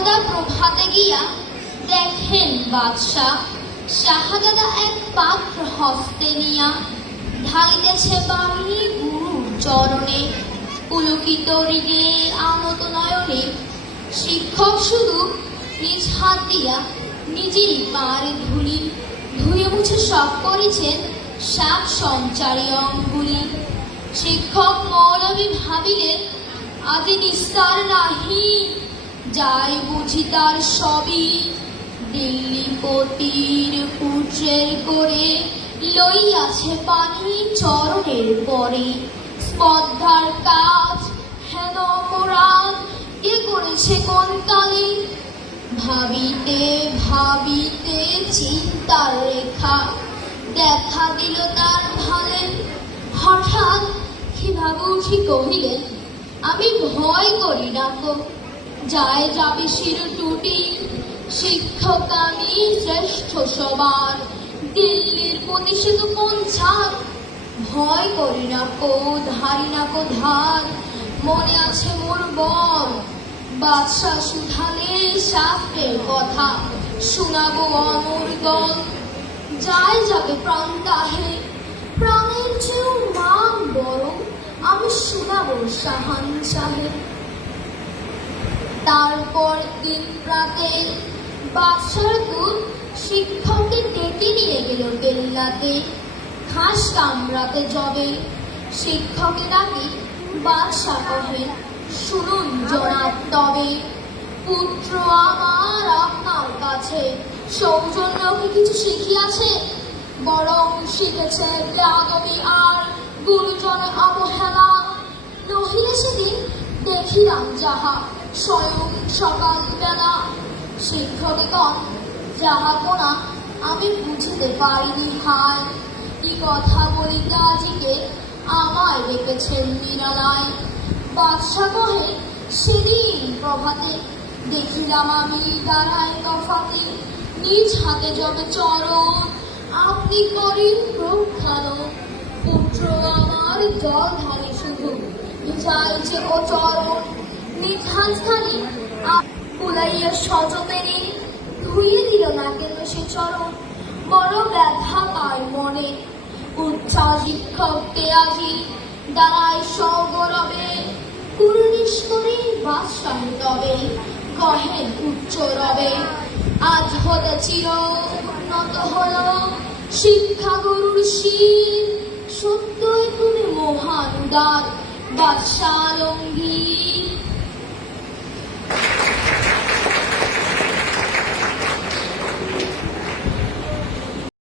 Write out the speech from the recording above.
একদা প্রভাতে গিয়া দেখেন বাদশাহ শাহজাদা এক পাত্র হস্তে নিয়া ঢালিতেছে পানি গুরুর চরণে। পুলকিত হৃদয়ে আনত নয়নে শিক্ষক শুধু নিজ হাত দিয়া নিজেই পার ধুয়ে মুছে সব করেছেন সাত সঞ্চারী অঙ্গুলি। শিক্ষক মৌলবী ভাবিলেন আদি নিস্তার নাহি, যাই বুঝি তার সবই দিল্লিপতির পুত্রের করে লইয়াছে পানি চরণের পরে। স্পর্ধার কাজ হেন অপরাধ এ করেছে কোন কালে, ভাবিতে ভাবিতে চিন্তার রেখা দেখা দিল তার ভালে। হঠাৎ কিভাবে উঠি কহিলেন আমি ভয় করি না গো, যায় যাবে শির টুটি, শিক্ষক আমি শ্রেষ্ঠ সবার, দিল্লির প্রতিষ্ঠিত কোন ছাদ। ভয় করি না কো, ধারি না কো ধার, মনে আছে মোর বল। বাদশাহ শুধালে শাস্ত্রের কথা, শোনাবো অমর দল। যায় যাবে প্রাণ তাহে, প্রাণের চেয়েও মান বড়, আমি শোনাবো শাহান সাহেব। তারপর দিন রাতে বাদশার দূত শিক্ষককে ডেকে নিয়ে গেল কেল্লাতে। ঘাস কামড়াতে যাবে শিক্ষকে ডাকে বাদশা কহে শুনুন জনাব তবে, পুত্র আমার আপনার কাছে সৌজন্য কি কিছু শিখিয়াছে, বরং শিখেছে বেয়াদবি আর গুরুজনে অবহেলা। নহিলে সেদিন দেখিলাম যাহা স্বয়ং সকাল বেলা। শিক্ষকগণ যাহা কোনা আমি বুঝিতে পারিনি হায়, কি কথা বলিতে আজিকে আমায় ডেকেছেন নিরালায়। বাদশা কহে সেদিন প্রভাতে দেখিলাম আমি দাঁড়ায় তফাতে, নিজ হাতে যবে চরণ আপনি করেন প্রক্ষালন। পুত্র আমার জল ঢালে শুধু যাইছে ও চরণ, নিজ হাতখানি কুলাইয়া সযত্নে ধুইয়ে দিল না কেন সে চরণ। বড় ব্যথা তার মনে, উচ্ছ্বাস শিক্ষককে আজি দাঁড়ায় সগৌরবে। কুরুনিষ্করে বাদশাহ তবে কহেন উচ্চ রবে, আজ হতে চির উন্নত হল শিক্ষা গুরুর শির। সত্যই তুমি মহান উদার বাদশাহ আলমগীর।